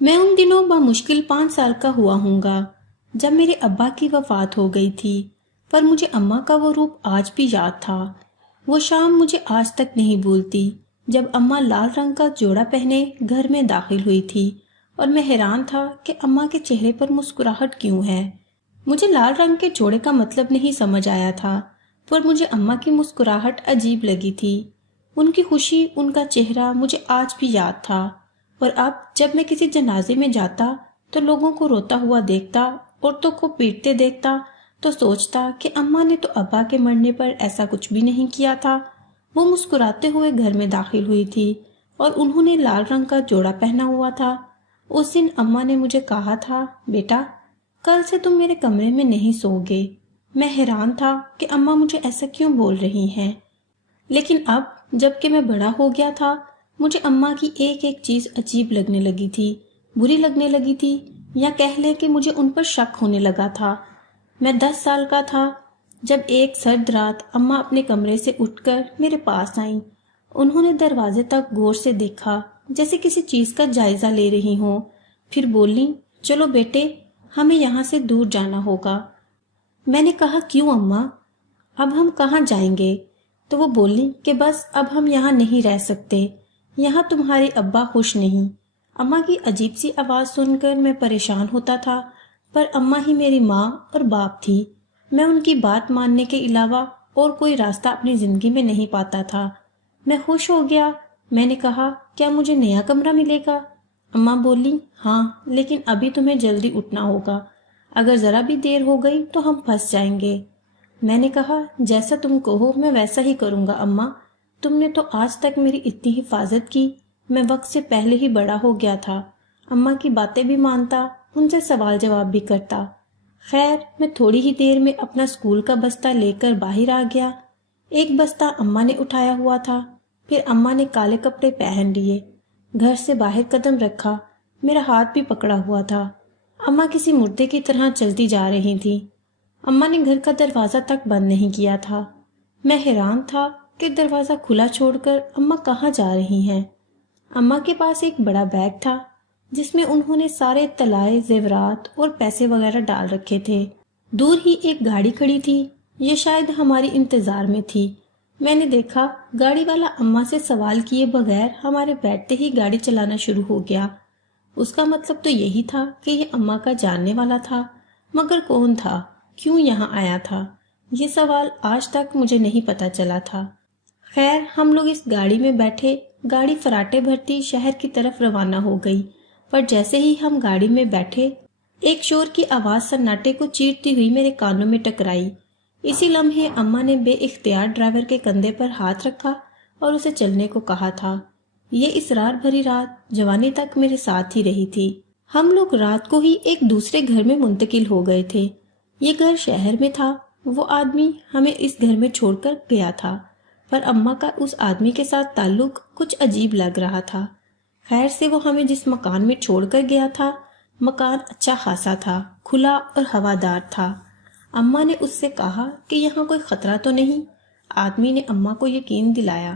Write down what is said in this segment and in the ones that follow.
میں ان دنوں بمشکل 5 سال کا ہوا ہوں گا جب میرے ابا کی وفات ہو گئی تھی، پر مجھے اماں کا وہ روپ آج بھی یاد تھا۔ وہ شام مجھے آج تک نہیں بھولتی جب اماں لال رنگ کا جوڑا پہنے گھر میں داخل ہوئی تھی، اور میں حیران تھا کہ اماں کے چہرے پر مسکراہٹ کیوں ہے۔ مجھے لال رنگ کے جوڑے کا مطلب نہیں سمجھ آیا تھا، پر مجھے اماں کی مسکراہٹ عجیب لگی تھی۔ ان کی خوشی، ان کا چہرہ مجھے آج بھی یاد تھا، اور اب جب میں کسی جنازے میں جاتا تو لوگوں کو روتا ہوا دیکھتا، عورتوں کو پیٹتے دیکھتا، تو سوچتا کہ اماں نے تو ابا کے مرنے پر ایسا کچھ بھی نہیں کیا تھا۔ وہ مسکراتے ہوئے گھر میں داخل ہوئی تھی اور انہوں نے لال رنگ کا جوڑا پہنا ہوا تھا۔ اس دن اماں نے مجھے کہا تھا، بیٹا کل سے تم میرے کمرے میں نہیں سو گے۔ میں حیران تھا کہ اماں مجھے ایسا کیوں بول رہی ہیں، لیکن اب جب کہ میں بڑا ہو گیا تھا، مجھے اماں کی ایک ایک چیز عجیب لگنے لگی تھی، بری لگنے لگی تھی، یا کہہ لیں کہ مجھے ان پر شک ہونے لگا تھا۔ میں 10 سال کا تھا جب ایک سرد رات اماں اپنے کمرے سے اٹھ کر میرے پاس آئیں۔ انہوں نے دروازے تک غور سے دیکھا، جیسے کسی چیز کا جائزہ لے رہی ہوں، پھر بولیں، چلو بیٹے ہمیں یہاں سے دور جانا ہوگا۔ میں نے کہا، کیوں اماں؟ اب ہم کہاں جائیں گے؟ تو وہ بولیں کہ بس اب ہم یہاں نہیں رہ سکتے، یہاں تمہارے ابا خوش نہیں۔ اماں کی عجیب سی آواز سن کر میں پریشان ہوتا تھا، پر اماں ہی میری ماں اور باپ تھی۔ میں ان کی بات ماننے کے علاوہ اور کوئی راستہ اپنی زندگی میں نہیں پاتا تھا۔ میں خوش ہو گیا۔ میں نے کہا، کیا مجھے نیا کمرہ ملے گا؟ اماں بولی، ہاں، لیکن ابھی تمہیں جلدی اٹھنا ہوگا، اگر ذرا بھی دیر ہو گئی تو ہم پھنس جائیں گے۔ میں نے کہا، جیسا تم کہو میں ویسا ہی کروں گا اماں، تم نے تو آج تک میری اتنی حفاظت کی، میں وقت سے پہلے ہی بڑا ہو گیا تھا، اماں کی باتیں بھی مانتا، ان سے سوال جواب بھی کرتا۔ خیر، میں تھوڑی ہی دیر میں اپنا اسکول کا بستہ لے کر باہر آ گیا۔ ایک بستہ اماں نے اٹھایا ہوا تھا، پھر اماں نے کالے کپڑے پہن لیے، گھر سے باہر قدم رکھا، میرا ہاتھ بھی پکڑا ہوا تھا۔ اماں کسی مردے کی طرح چلتی جا رہی تھی۔ اماں نے گھر کا دروازہ تک بند نہیں کیا تھا۔ میں حیران تھا کہ دروازہ کھلا چھوڑ کر اماں کہاں جا رہی ہیں۔ اماں کے پاس ایک بڑا بیگ تھا جس میں انہوں نے سارے طلائے، زیورات اور پیسے وغیرہ ڈال رکھے تھے۔ دور ہی ایک گاڑی کھڑی تھی، یہ شاید ہماری انتظار میں تھی۔ میں نے دیکھا گاڑی والا اماں سے سوال کیے بغیر ہمارے بیٹھتے ہی گاڑی چلانا شروع ہو گیا۔ اس کا مطلب تو یہی تھا کہ یہ اماں کا جاننے والا تھا، مگر کون تھا، کیوں یہاں آیا تھا، یہ سوال آج تک مجھے نہیں پتا چلا تھا۔ خیر، ہم لوگ اس گاڑی میں بیٹھے، گاڑی فراٹے بھرتی شہر کی طرف روانہ ہو گئی، پر جیسے ہی ہم گاڑی میں بیٹھے، ایک شور کی آواز سناٹے کو چیرتی ہوئی میرے کانوں میں ٹکرائی۔ اسی لمحے اماں نے بے اختیار ڈرائیور کے کندھے پر ہاتھ رکھا اور اسے چلنے کو کہا تھا۔ یہ اسرار بھری رات جوانی تک میرے ساتھ ہی رہی تھی۔ ہم لوگ رات کو ہی ایک دوسرے گھر میں منتقل ہو گئے تھے۔ یہ گھر شہر میں تھا، وہ آدمی ہمیں اس گھر میں چھوڑ کر گیا تھا، پر اماں کا اس آدمی کے ساتھ تعلق کچھ عجیب لگ رہا تھا۔ خیر سے وہ ہمیں جس مکان میں چھوڑ کر گیا تھا، مکان اچھا خاصا تھا، کھلا اور ہوادار تھا۔ اماں نے اس سے کہا کہ یہاں کوئی خطرہ تو نہیں؟ آدمی نے اماں کو یقین دلایا۔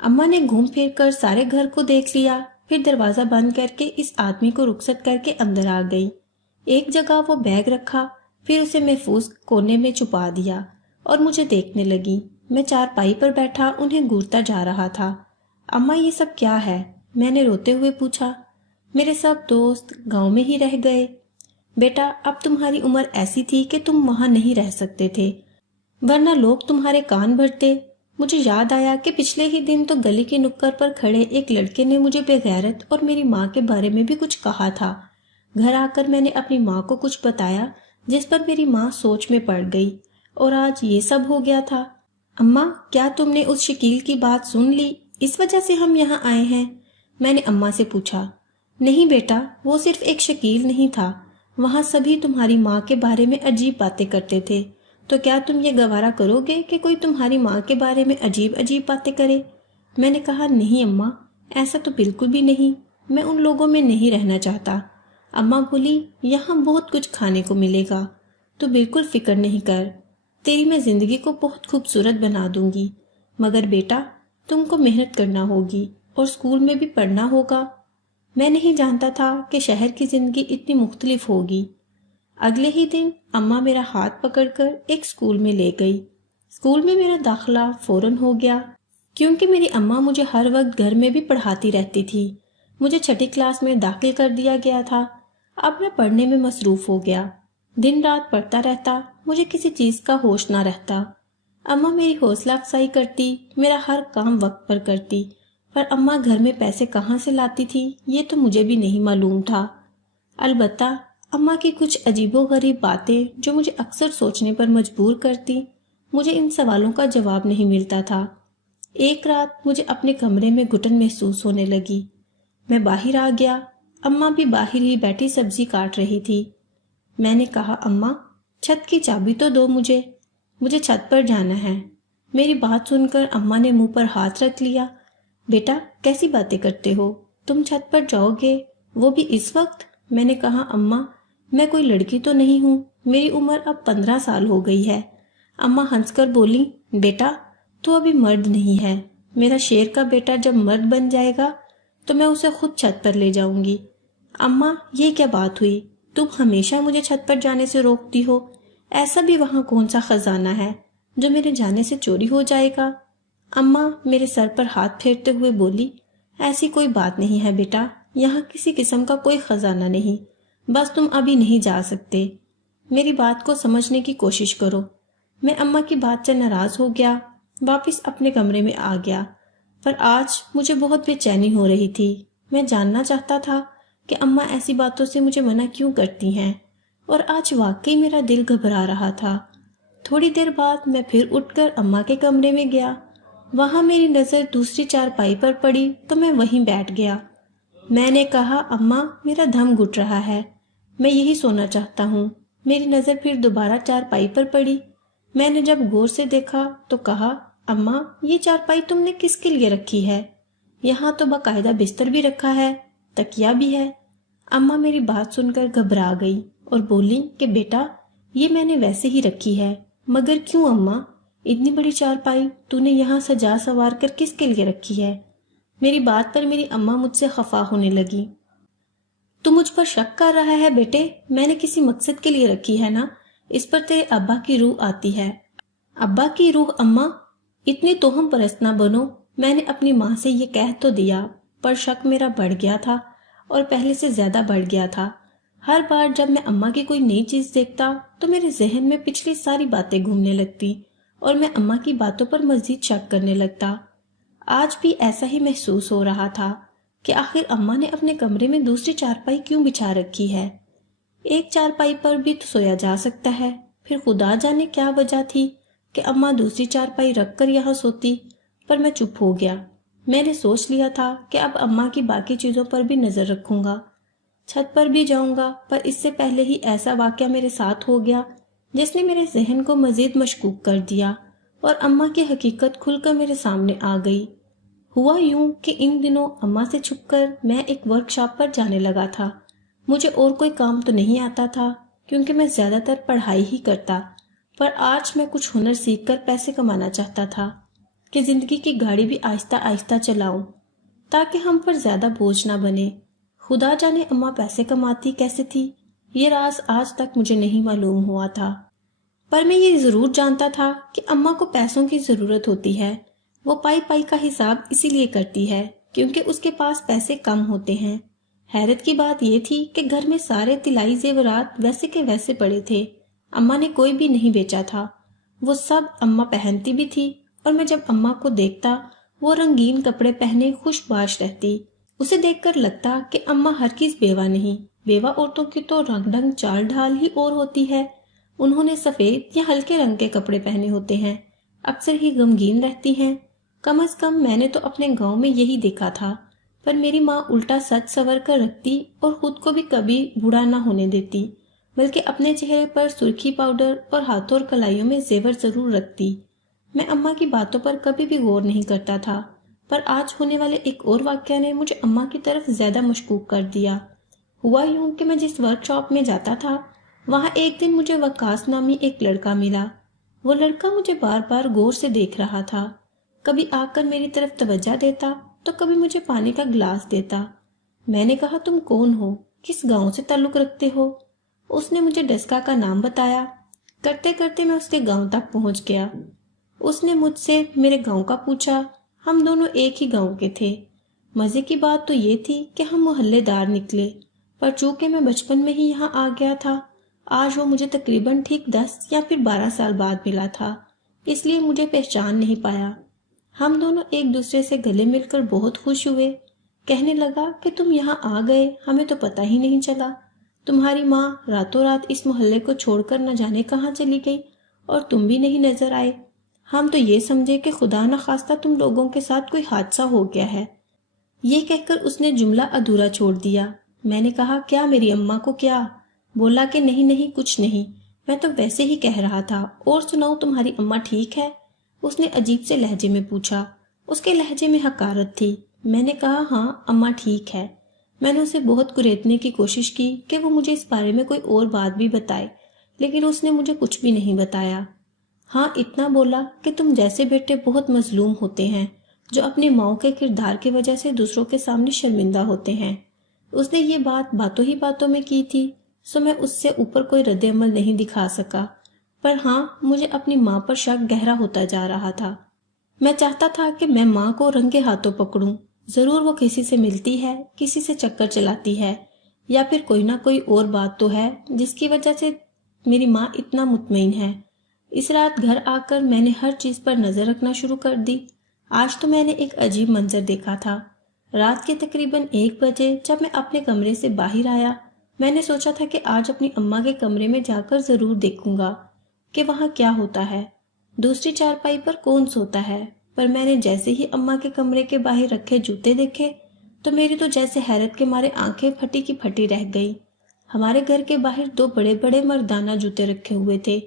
اماں نے گھوم پھر کر سارے گھر کو دیکھ لیا، پھر دروازہ بند کر کے اس آدمی کو رخصت کر کے اندر آ گئی۔ ایک جگہ وہ بیگ رکھا، پھر اسے محفوظ کونے میں چھپا دیا اور مجھے دیکھنے لگی۔ میں چارپائی پر بیٹھا انہیں گھورتا جا رہا تھا۔ اماں، یہ سب کیا ہے؟ میں نے روتے ہوئے پوچھا۔ میرے سب دوست گاؤں میں ہی رہ گئے بیٹا، اب تمہاری عمر ایسی تھی کہ تم وہاں نہیں رہ سکتے تھے، ورنہ لوگ تمہارے کان بھرتے۔ مجھے یاد آیا کہ پچھلے ہی دن تو گلی کے نکڑ پر کھڑے ایک لڑکے نے مجھے بے غیرت اور میری ماں کے بارے میں بھی کچھ کہا تھا۔ گھر آ کر میں نے اپنی ماں کو کچھ بتایا، جس پر میری ماں سوچ میں پڑ گئی، اور آج یہ سب ہو گیا تھا۔ اماں، کیا تم نے اس شکیل کی بات سن لی؟ اس وجہ سے ہم یہاں آئے ہیں؟ میں نے اماں سے پوچھا۔ نہیں بیٹا، وہ صرف ایک شکیل نہیں تھا، وہاں سبھی تمہاری ماں کے بارے میں عجیب باتیں کرتے تھے، تو کیا تم یہ گوارا کرو گے کہ کوئی تمہاری ماں کے بارے میں عجیب عجیب باتیں کرے؟ میں نے کہا، نہیں اماں، ایسا تو بالکل بھی نہیں، میں ان لوگوں میں نہیں رہنا چاہتا۔ اماں بولی، یہاں بہت کچھ کھانے کو ملے گا، تو بالکل فکر نہیں کر، تیری میں زندگی کو بہت خوبصورت بنا دوں گی، مگر بیٹا تم کو محنت کرنا ہوگی اور اسکول میں بھی پڑھنا ہوگا۔ میں نہیں جانتا تھا کہ شہر کی زندگی اتنی مختلف ہوگی۔ اگلے ہی دن اماں میرا ہاتھ پکڑ کر ایک اسکول میں لے گئی۔ اسکول میں میرا داخلہ فوراً ہو گیا، کیونکہ میری اماں مجھے ہر وقت گھر میں بھی پڑھاتی رہتی تھی۔ مجھے 6ٹھی کلاس میں داخل کر دیا گیا تھا۔ اب میں پڑھنے میں مصروف ہو گیا، دن رات پڑھتا رہتا، مجھے کسی چیز کا ہوش نہ رہتا۔ اماں میری حوصلہ افزائی کرتی، میرا ہر کام وقت پر کرتی، پر اماں گھر میں پیسے کہاں سے لاتی تھی یہ تو مجھے بھی نہیں معلوم تھا۔ البتہ اماں کی کچھ عجیب و غریب باتیں جو مجھے اکثر سوچنے پر مجبور کرتی، مجھے ان سوالوں کا جواب نہیں ملتا تھا۔ ایک رات مجھے اپنے کمرے میں گھٹن محسوس ہونے لگی۔ میں باہر آ گیا، اماں بھی باہر ہی بیٹھی سبزی کاٹ رہی تھی۔ میں نے کہا، اماں چھت کی چابی تو دو، مجھے چھت پر جانا ہے۔ میری بات سن کر اماں نے منہ پر ہاتھ رکھ لیا۔ بیٹا کیسی باتیں کرتے ہو، تم چھت پر جاؤ گے وہ بھی اس وقت؟ میں نے کہا، اماں میں کوئی لڑکی تو نہیں ہوں، میری عمر اب 15 سال ہو گئی ہے۔ اماں ہنس کر بولی، بیٹا تو ابھی مرد نہیں ہے، میرا شیر کا بیٹا جب مرد بن جائے گا تو میں اسے خود چھت پر لے جاؤں گی۔ اماں یہ کیا بات ہوئی، تم ہمیشہ مجھے چھت پر جانے سے روکتی ہو، ایسا بھی وہاں کون سا خزانہ ہے جو میرے جانے سے چوری ہو جائے گا؟ اماں میرے سر پر ہاتھ پھیرتے ہوئے بولی، ایسی کوئی بات نہیں ہے بیٹا، یہاں کسی قسم کا کوئی خزانہ نہیں، بس تم ابھی نہیں جا سکتے، میری بات کو سمجھنے کی کوشش کرو۔ میں اماں کی بات سے ناراض ہو گیا، واپس اپنے کمرے میں آ گیا، پر آج مجھے بہت بے چینی ہو رہی تھی۔ میں جاننا چاہتا تھا کہ اماں ایسی باتوں سے مجھے منع کیوں کرتی ہیں، اور آج واقعی میرا دل گھبرا رہا تھا۔ تھوڑی دیر بعد میں پھر اٹھ کر اماں کے کمرے میں گیا، وہاں میری نظر دوسری چارپائی پر پڑی تو میں وہیں بیٹھ گیا۔ میں نے کہا، اماں میرا دم گھٹ رہا ہے، میں یہی سونا چاہتا ہوں۔ میری نظر پھر دوبارہ چارپائی پر پڑی، میں نے جب غور سے دیکھا تو کہا، اماں یہ چارپائی تم نے کس کے لیے رکھی ہے؟ یہاں تو باقاعدہ بستر بھی رکھا ہے، تکیا بھی ہے۔ اماں میری بات سن کر گھبرا گئی اور بولی کہ بیٹا یہ میں نے ویسے ہی رکھی ہے۔ مگر کیوں اماں، اتنی بڑی چارپائی تو نے یہاں سجا سنوار کر کس کے لیے رکھی ہے؟ میری بات پر میری اماں مجھ سے خفا ہونے لگی۔ تو مجھ پر شک کر رہا ہے بیٹے، میں نے کسی مقصد کے لیے رکھی ہے نا، اس پر تیرے ابا کی روح آتی ہے۔ ابا کی روح؟ اماں اتنی توہم پرست نہ بنو، میں نے اپنی ماں سے یہ کہہ تو دیا، پر شک میرا بڑھ گیا تھا اور پہلے سے زیادہ بڑھ گیا تھا۔ ہر بار جب میں اماں کی کوئی نئی چیز دیکھتا تو میرے ذہن میں پچھلی ساری باتیں گھومنے لگتی اور میں اماں کی باتوں پر مزید شک کرنے لگتا۔ آج بھی ایسا ہی محسوس ہو رہا تھا کہ آخر اماں نے اپنے کمرے میں دوسری چارپائی کیوں بچھا رکھی ہے؟ ایک چارپائی پر بھی تو سویا جا سکتا ہے، پھر خدا جانے کیا وجہ تھی کہ اماں دوسری چارپائی رکھ کر یہاں سوتی۔ پر میں چپ ہو گیا، میں نے سوچ لیا تھا کہ اب اماں کی باقی چیزوں پر بھی نظر رکھوں گا، چھت پر بھی جاؤں گا، پر اس سے پہلے ہی ایسا واقعہ میرے ساتھ ہو گیا جس نے میرے ذہن کو مزید مشکوک کر دیا اور اماں کی حقیقت کھل کر میرے سامنے آ گئی۔ ہوا یوں کہ ان دنوں اماں سے چھپ کر میں ایک ورک شاپ پر جانے لگا تھا۔ مجھے اور کوئی کام تو نہیں آتا تھا کیونکہ میں زیادہ تر پڑھائی ہی کرتا، پر آج میں کچھ ہنر سیکھ کر پیسے کمانا چاہتا تھا کہ زندگی کی گاڑی بھی آہستہ آہستہ چلاؤں تاکہ ہم پر زیادہ بوجھ نہ بنے۔ خدا جانے اماں پیسے کماتی کیسے تھی، یہ راز آج تک مجھے نہیں معلوم ہوا تھا، پر میں یہ ضرور جانتا تھا کہ اماں کو پیسوں کی ضرورت ہوتی ہے۔ وہ پائی پائی کا حساب اسی لیے کرتی ہے کیونکہ اس کے پاس پیسے کم ہوتے ہیں۔ حیرت کی بات یہ تھی کہ گھر میں سارے طلائی زیورات ویسے کے ویسے پڑے تھے، اماں نے کوئی بھی نہیں بیچا تھا، وہ سب اماں پہنتی بھی تھی، اور میں جب اماں کو دیکھتا وہ رنگین کپڑے پہنے خوش باش رہتی، اسے دیکھ کر لگتا کہ اماں ہرگز بیوہ نہیں۔ بیوہ عورتوں کی تو رنگ ڈھنگ چال ڈھال ہی اور ہوتی ہے، انہوں نے سفید یا ہلکے رنگ کے کپڑے پہنے ہوتے ہیں، اکثر ہی غمگین رہتی ہیں۔ کم از کم میں نے تو اپنے گاؤں میں یہی دیکھا تھا، پر میری ماں الٹا سج سور کر رکھتی اور خود کو بھی کبھی بوڑھا نہ ہونے دیتی، بلکہ اپنے چہرے پر سرخی پاؤڈر اور ہاتھوں اور کلائیوں میں زیور ضرور رکھتی۔ میں اماں کی باتوں پر کبھی بھی غور نہیں کرتا تھا، پر آج ہونے والے ایک اور واقعہ نے مجھے اماں کی طرف زیادہ مشکوک کر دیا۔ ہوا یوں کہ میں جس ورک شاپ میں جاتا تھا وہاں ایک دن مجھے وقاص نامی ایک لڑکا ملا۔ وہ لڑکا مجھے بار بار غور سے دیکھ رہا تھا، کبھی آ کر میری طرف توجہ دیتا تو کبھی مجھے پانی کا گلاس دیتا۔ میں نے کہا تم کون ہو، کس گاؤں سے تعلق رکھتے ہو؟ اس نے مجھے ڈسکا کا نام بتایا۔ کرتے کرتے میں اس کے گاؤں تک پہنچ گیا۔ اس نے مجھ سے میرے گاؤں کا پوچھا۔ ہم دونوں ایک ہی گاؤں کے تھے۔ مزے کی بات تو یہ تھی کہ ہم محلے دار نکلے، پر چونکہ میں بچپن میں ہی یہاں آ گیا تھا، آج وہ مجھے تقریباً ٹھیک 10 یا پھر 12 سال بعد ملا تھا، اس لیے مجھے پہچان نہیں پایا۔ ہم دونوں ایک دوسرے سے گلے مل کر بہت خوش ہوئے۔ کہنے لگا کہ تم یہاں آ گئے، ہمیں تو پتہ ہی نہیں چلا۔ تمہاری ماں راتوں رات اس محلے کو چھوڑ کر نہ جانے کہاں چلی گئی، اور تم بھی نہیں نظر آئے۔ ہم تو یہ سمجھے کہ خدا نخواستہ تم لوگوں کے ساتھ کوئی حادثہ ہو گیا ہے۔ یہ کہہ کر اس نے جملہ ادھورا چھوڑ دیا۔ میں نے کہا کیا میری اماں کو کیا؟ بولا کہ نہیں نہیں کچھ نہیں، میں تو ویسے ہی کہہ رہا تھا۔ اور سناؤ تمہاری اماں ٹھیک ہے؟ اس نے عجیب سے لہجے میں پوچھا۔ اس کے لہجے میں حقارت تھی۔ میں نے کہا ہاں اماں ٹھیک ہے۔ میں نے اسے بہت کریدنے کی کوشش کی کہ وہ مجھے اس بارے میں کوئی اور بات بھی بتائے، لیکن اس نے مجھے کچھ بھی نہیں بتایا۔ ہاں اتنا بولا کہ تم جیسے بیٹے بہت مظلوم ہوتے ہیں جو اپنی ماؤں کے کردار کی وجہ سے دوسروں کے سامنے شرمندہ ہوتے ہیں۔ اس نے یہ بات باتوں ہی باتوں میں کی تھی، سو میں اس سے اوپر کوئی رد عمل نہیں دکھا سکا، پر ہاں مجھے اپنی ماں پر شک گہرا ہوتا جا رہا تھا۔ میں چاہتا تھا کہ میں ماں کو رنگے ہاتھوں پکڑوں، ضرور وہ کسی سے ملتی ہے، کسی سے چکر چلاتی ہے، یا پھر کوئی نہ کوئی اور بات تو ہے جس کی وجہ سے میری ماں اتنا مطمئن ہے۔ اس رات گھر آ کر میں نے ہر چیز پر نظر رکھنا شروع کر دی۔ آج تو میں نے ایک عجیب منظر دیکھا تھا۔ رات کے تقریباً 1 بجے جب میں اپنے کمرے سے باہر آیا، میں نے سوچا تھا کہ آج اپنی اماں کے کمرے میں جا کر ضرور دیکھوں گا کہ وہاں کیا ہوتا ہے، دوسری چارپائی پر کون سوتا ہے۔ پر میں نے جیسے ہی اماں کے کمرے کے باہر رکھے جوتے دیکھے تو میری تو جیسے حیرت کے مارے آنکھیں پھٹی کی پھٹی رہ گئی۔ ہمارے گھر کے باہر 2 بڑے بڑے مردانہ جوتے رکھے ہوئے تھے۔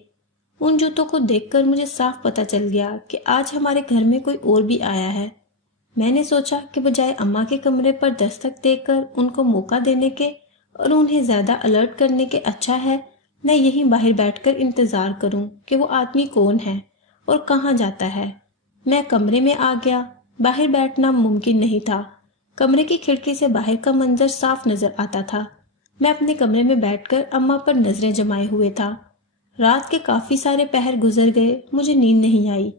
ان جوتوں کو دیکھ کر مجھے صاف پتہ چل گیا کہ آج ہمارے گھر میں کوئی اور بھی آیا ہے۔ میں نے سوچا کہ بجائے اماں کے کمرے پر دستک دے کر ان کو موقع دینے کے اور انہیں زیادہ الرٹ کرنے کے، اچھا ہے میں یہیں باہر بیٹھ کر انتظار کروں کہ وہ آدمی کون ہے اور کہاں جاتا ہے۔ میں کمرے میں آ گیا۔ باہر بیٹھنا ممکن نہیں تھا۔ کمرے کی کھڑکی سے باہر کا منظر صاف نظر آتا تھا۔ میں اپنے کمرے میں بیٹھ کر اماں پر نظریں جمائے ہوئے تھا۔ رات کے کافی سارے پہر گزر گئے، مجھے نیند نہیں آئی۔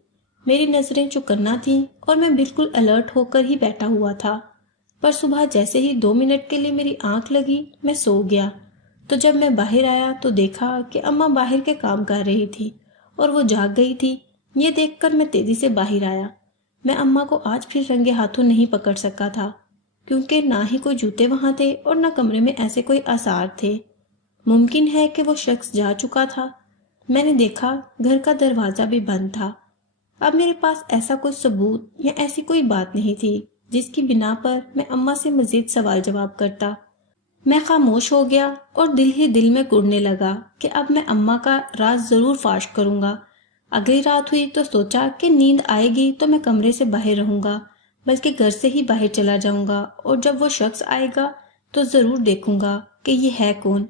میری نظریں چوکنا تھیں اور میں بالکل الرٹ ہو کر ہی بیٹھا ہوا تھا، پر صبح جیسے ہی 2 منٹ کے لیے میری آنکھ لگی میں سو گیا۔ تو جب میں باہر آیا تو دیکھا کہ اماں باہر کے کام کر رہی تھی اور وہ جاگ گئی تھی۔ یہ دیکھ کر میں تیزی سے باہر آیا۔ میں اماں کو آج پھر رنگے ہاتھوں نہیں پکڑ سکا تھا، کیونکہ نہ ہی کوئی جوتے وہاں تھے اور نہ کمرے میں ایسے کوئی آثار تھے۔ ممکن ہے کہ وہ شخص جا چکا تھا۔ میں نے دیکھا گھر کا دروازہ بھی بند تھا۔ اب میرے پاس ایسا کوئی ثبوت یا ایسی کوئی بات نہیں تھی جس کی بنا پر میں اماں سے مزید سوال جواب کرتا۔ میں خاموش ہو گیا اور دل ہی دل میں گڑنے لگا کہ اب میں اماں کا راز ضرور فاش کروں گا۔ اگلی رات ہوئی تو سوچا کہ نیند آئے گی تو میں کمرے سے باہر رہوں گا، بلکہ گھر سے ہی باہر چلا جاؤں گا، اور جب وہ شخص آئے گا تو ضرور دیکھوں گا کہ یہ ہے کون۔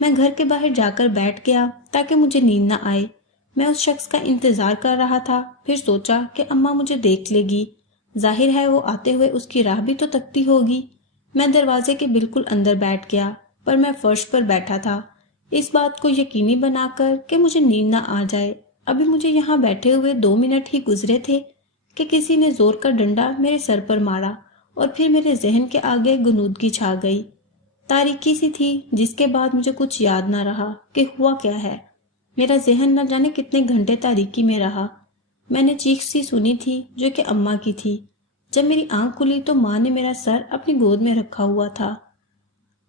میں گھر کے باہر جا کر بیٹھ گیا تاکہ مجھے نیند نہ آئے۔ میں اس شخص کا انتظار کر رہا تھا، پھر سوچا کہ اماں مجھے دیکھ لے گی، ظاہر ہے وہ آتے ہوئے اس کی راہ بھی تو تکتی ہوگی۔ میں دروازے کے بالکل اندر بیٹھ گیا، پر میں فرش پر بیٹھا تھا، اس بات کو یقینی بنا کر کہ مجھے نیند نہ آ جائے۔ ابھی مجھے یہاں بیٹھے ہوئے 2 منٹ ہی گزرے تھے کہ کسی نے زور کا ڈنڈا میرے سر پر مارا، اور پھر میرے ذہن کے آگے غنودگی چھا گئی۔ تاریکی سی تھی جس کے بعد مجھے کچھ یاد نہ رہا کہ ہوا کیا ہے۔ میرا ذہن نہ جانے کتنے گھنٹے تاریکی میں رہا۔ میں نے چیخ سی سنی تھی جو کہ اماں کی تھی۔ جب میری آنکھ کھلی تو ماں نے میرا سر اپنی گود میں رکھا ہوا تھا۔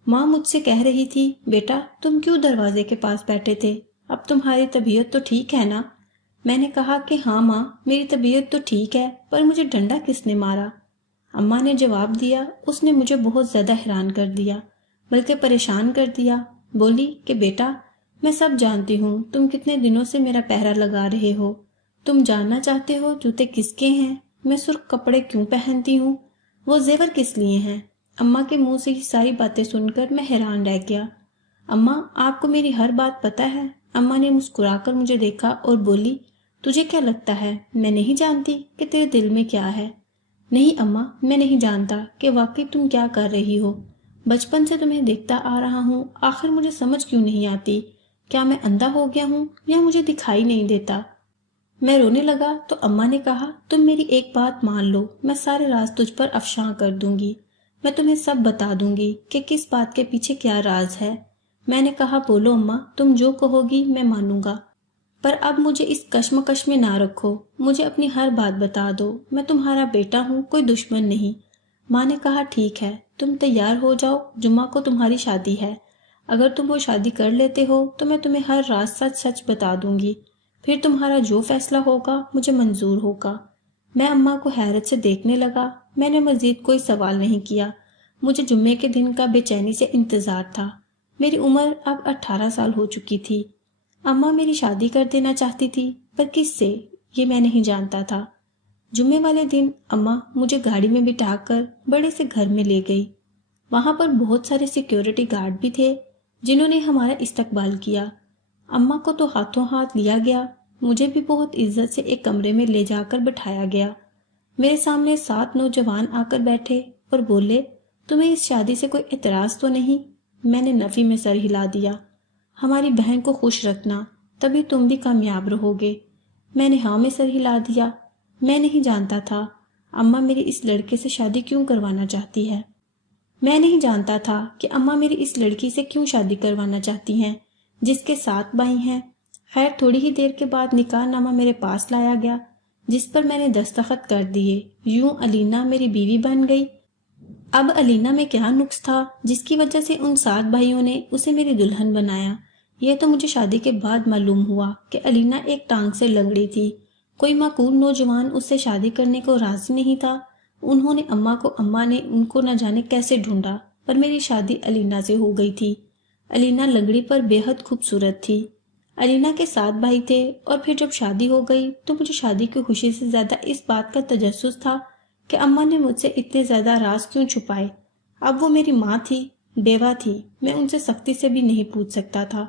ماں مجھ سے کہہ رہی تھی، بیٹا تم کیوں دروازے کے پاس بیٹھے تھے؟ اب تمہاری طبیعت تو ٹھیک ہے نا؟ میں نے کہا کہ ہاں ماں میری طبیعت تو ٹھیک ہے، پر مجھے ڈنڈا کس نے مارا؟ اماں نے جواب دیا، اس نے مجھے بہت زیادہ حیران کر دیا، بلکہ پریشان کر دیا۔ بولی کہ بیٹا میں سب جانتی ہوں، تم کتنے دنوں سے میرا پہرا لگا رہے ہو۔ تم جاننا چاہتے ہو جوتے کس کے ہیں، میں سرخ کپڑے کیوں پہنتی ہوں، وہ زیور کس لیے ہیں؟ اماں کے منہ سے یہ ساری باتیں سن کر میں حیران رہ گیا۔ اماں آپ کو میری ہر بات پتہ ہے؟ اماں نے مسکرا کر مجھے دیکھا اور بولی، تجھے کیا لگتا ہے میں نہیں جانتی کہ تیرے دل میں کیا ہے؟ نہیں اماں میں نہیں جانتا کہ واقعی تم کیا کر رہی ہو۔ بچپن سے تمہیں دیکھتا آ رہا ہوں، آخر مجھے سمجھ کیوں نہیں آتی؟ کیا میں اندھا ہو گیا ہوں یا مجھے دکھائی نہیں دیتا؟ میں رونے لگا تو اماں نے کہا، تم میری ایک بات مان لو، میں سارے راز تجھ پر افشاں کر دوں گی، میں تمہیں سب بتا دوں گی کہ کس بات کے پیچھے کیا راز ہے۔ میں نے کہا، بولو اماں، تم جو کہو گی میں مانوں گا، پر اب مجھے اس کشمکش میں نہ رکھو، مجھے اپنی ہر بات بتا دو، میں تمہارا بیٹا ہوں، کوئی دشمن نہیں۔ ماں نے کہا، ٹھیک ہے، تم تیار ہو جاؤ، جمعہ کو تمہاری شادی ہے، اگر تم وہ شادی کر لیتے ہو تو میں تمہیں ہر راز سچ سچ بتا دوں گی، پھر تمہارا جو فیصلہ ہوگا مجھے منظور ہوگا۔ میں اماں کو حیرت سے دیکھنے لگا، میں نے مزید کوئی سوال نہیں کیا، مجھے جمعے کے دن کا بے چینی سے انتظار تھا۔ میری عمر اب 18 سال ہو چکی تھی۔ اماں میری شادی کر دینا چاہتی تھی، پر کس سے یہ میں نہیں جانتا تھا۔ جمعے والے دن اماں مجھے گاڑی میں بٹھا کر بڑے سے گھر میں لے گئی۔ وہاں پر بہت سارے سیکیورٹی گارڈ بھی تھے جنہوں نے ہمارا استقبال کیا۔ اماں کو تو ہاتھوں ہاتھ لیا گیا، مجھے بھی بہت عزت سے ایک کمرے میں لے جا کر بٹھایا گیا۔ میرے سامنے 7 نوجوان آ کر بیٹھے اور بولے، تمہیں اس شادی سے کوئی اعتراض تو نہیں؟ میں نے نفی میں سر ہلا دیا۔ ہماری بہن کو خوش رکھنا، تبھی تم بھی کامیاب رہو گے۔ میں نے ہاں میں سر ہلا دیا۔ میں نہیں جانتا تھا اماں میری اس لڑکے سے شادی کیوں کروانا چاہتی ہے۔ میں نہیں جانتا تھا کہ اماں میری اس لڑکی سے کیوں شادی کروانا چاہتی ہیں جس کے 7 بھائی ہیں۔ خیر تھوڑی ہی دیر کے بعد نکاح نامہ میرے پاس لایا گیا، جس پر میں نے دستخط کر دیے۔ یوں علینا میری بیوی بن گئی۔ اب علینا میں کیا نقص تھا جس کی وجہ سے ان 7 بھائیوں نے اسے میری دلہن بنایا؟ یہ تو مجھے شادی کے بعد معلوم ہوا کہ علینا ایک ٹانگ سے لنگڑی تھی، کوئی معقول نوجوان اس سے شادی کرنے کو راضی نہیں تھا۔ انہوں نے اماں نے ان کو نہ جانے کیسے ڈھونڈا، پر میری شادی علینا سے ہو گئی تھی۔ علینا لنگڑی پر بے حد خوبصورت تھی۔ علینا کے 7 بھائی تھے، اور پھر جب شادی ہو گئی تو مجھے شادی کی خوشی سے زیادہ اس بات کا تجسس تھا کہ اماں نے مجھ سے اتنے زیادہ راز کیوں چھپائے۔ اب وہ میری ماں تھی، بیوہ تھی، میں ان سے سختی سے بھی نہیں پوچھ سکتا تھا۔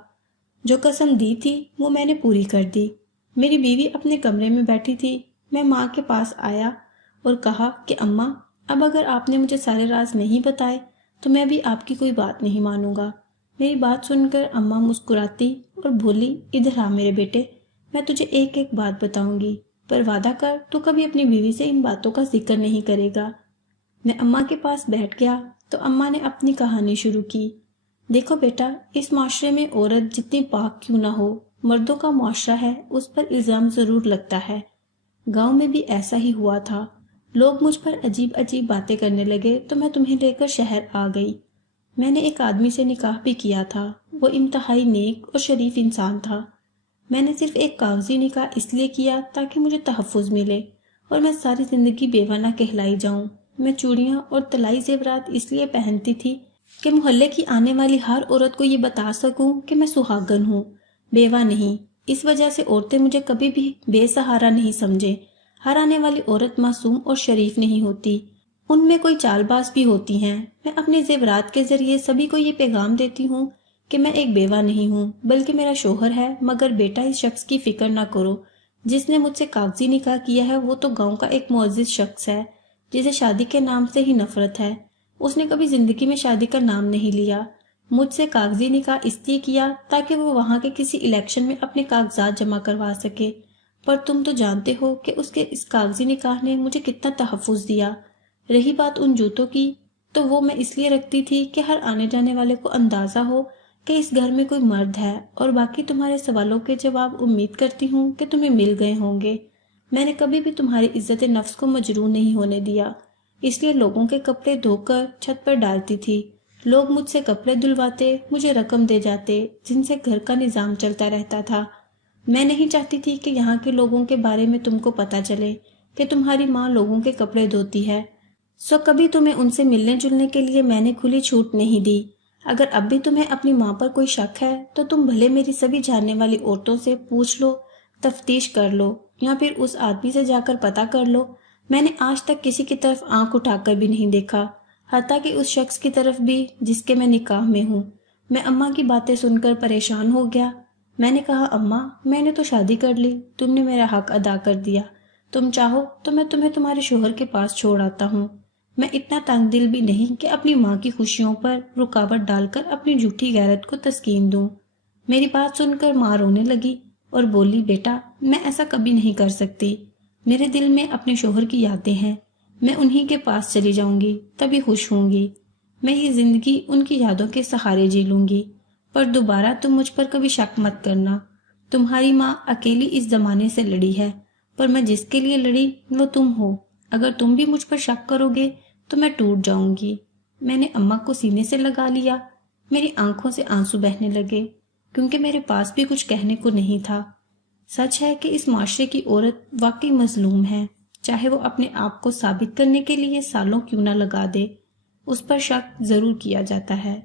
جو قسم دی تھی وہ میں نے پوری کر دی۔ میری بیوی اپنے کمرے میں بیٹھی تھی، میں ماں کے پاس آیا اور کہا کہ اماں، اب اگر آپ نے مجھے سارے راز نہیں بتائے تو میں بھی آپ کی کوئی بات نہیں مانوں گا۔ میری بات سن کر اماں مسکراتی اور بولی، ادھر آ میرے بیٹے، میں تجھے ایک ایک بات بتاؤں گی، پر وعدہ کر تو کبھی اپنی بیوی سے ان باتوں کا ذکر نہیں کرے گا۔ میں اماں کے پاس بیٹھ گیا تو اماں نے اپنی کہانی شروع کی۔ دیکھو بیٹا، اس معاشرے میں عورت جتنی پاک کیوں نہ ہو، مردوں کا معاشرہ ہے، اس پر الزام ضرور لگتا ہے۔ گاؤں میں بھی ایسا ہی ہوا تھا، لوگ مجھ پر عجیب عجیب باتیں کرنے لگے تو میں تمہیں لے کر شہر آ گئی۔ میں نے ایک آدمی سے نکاح بھی کیا تھا، وہ انتہائی نیک اور شریف انسان تھا۔ میں نے صرف ایک کاغذی نکاح اس لیے کیا تاکہ مجھے تحفظ ملے اور میں ساری زندگی بیوہ نہ کہلائی جاؤں۔ میں چوڑیاں اور طلائی زیورات اس لیے پہنتی تھی کہ محلے کی آنے والی ہر عورت کو یہ بتا سکوں کہ میں سہاگن ہوں، بیوہ نہیں۔ اس وجہ سے عورتیں مجھے کبھی بھی بے سہارا نہیں سمجھیں۔ ہر آنے والی عورت معصوم اور شریف نہیں ہوتی، ان میں کوئی چال باز بھی ہوتی ہیں۔ میں اپنے زیورات کے ذریعے سبھی کو یہ پیغام دیتی ہوں کہ میں ایک بیوہ نہیں ہوں بلکہ میرا شوہر ہے، مگر بیٹا اس شخص کی فکر نہ کرو جس نے مجھ سے کاغذی نکاح کیا ہے، وہ تو گاؤں کا ایک معزز شخص ہے جسے شادی کے نام سے ہی نفرت ہے۔ اس نے کبھی زندگی میں شادی کا نام نہیں لیا۔ مجھ سے کاغذی نکاح اس لیے کیا تاکہ وہ وہاں کے کسی الیکشن میں اپنے کاغذات جمع کروا سکے، پر تم تو جانتے ہو کہ اس کے اس کاغذی نکاح نے مجھے کتنا تحفظ دیا۔ رہی بات ان جوتوں کی، تو وہ میں اس لیے رکھتی تھی کہ ہر آنے جانے والے کو اندازہ ہو کہ اس گھر میں کوئی مرد ہے، اور باقی تمہارے سوالوں کے جواب امید کرتی ہوں کہ تمہیں مل گئے ہوں گے۔ میں نے کبھی بھی تمہاری عزت نفس کو مجروح نہیں ہونے دیا، اس لیے لوگوں کے کپڑے دھو کر چھت پر ڈالتی تھی۔ لوگ مجھ سے کپڑے دھلواتے، مجھے رقم دے جاتے، جن سے گھر کا نظام چلتا رہتا تھا۔ میں نہیں چاہتی تھی کہ یہاں کے لوگوں کے بارے میں تم کو پتہ چلے کہ تمہاری ماں لوگوں کے کپڑے دھوتی ہے، سو کبھی تمہیں ان سے ملنے جلنے کے لیے میں نے کھلی چھوٹ نہیں دی۔ اگر اب بھی تمہیں اپنی ماں پر کوئی شک ہے تو تم بھلے میری سبھی جاننے والی عورتوں سے پوچھ لو، تفتیش کر لو، یا پھر اس آدمی سے جا کر پتہ کر لو۔ میں نے آج تک کسی کی طرف آنکھ اٹھا کر بھی نہیں دیکھا، حتیٰ کہ اس شخص کی طرف بھی جس کے میں نکاح میں ہوں۔ میں اماں کی باتیں سن کر پریشان ہو گیا۔ میں نے کہا، اماں، میں نے تو شادی کر لی، تم نے میرا حق ادا کر دیا، تم چاہو تو میں تمہیں تمہارے شوہر کے پاس چھوڑ آتا ہوں۔ میں اتنا تنگ دل بھی نہیں کہ اپنی ماں کی خوشیوں پر رکاوٹ ڈال کر اپنی جھوٹی غیرت کو تسکین دوں۔ میری بات سن کر ماں رونے لگی اور بولی، بیٹا میں ایسا کبھی نہیں کر سکتی، میرے دل میں اپنے شوہر کی یادیں ہیں، میں انہی کے پاس چلی جاؤں گی تبھی خوش ہوں گی، میں یہ زندگی ان کی یادوں کے سہارے جی لوں گی، پر دوبارہ تم مجھ پر کبھی شک مت کرنا، تمہاری ماں اکیلی اس زمانے سے لڑی ہے، پر میں جس کے لیے لڑی وہ تم ہو، اگر تم بھی مجھ پر شک کرو گے تو میں ٹوٹ جاؤں گی۔ میں نے اماں کو سینے سے لگا لیا، میری آنکھوں سے آنسو بہنے لگے، کیونکہ میرے پاس بھی کچھ کہنے کو نہیں تھا۔ سچ ہے کہ اس معاشرے کی عورت واقعی مظلوم ہے، چاہے وہ اپنے آپ کو ثابت کرنے کے لیے سالوں کیوں نہ لگا دے، اس پر شک ضرور کیا جاتا ہے۔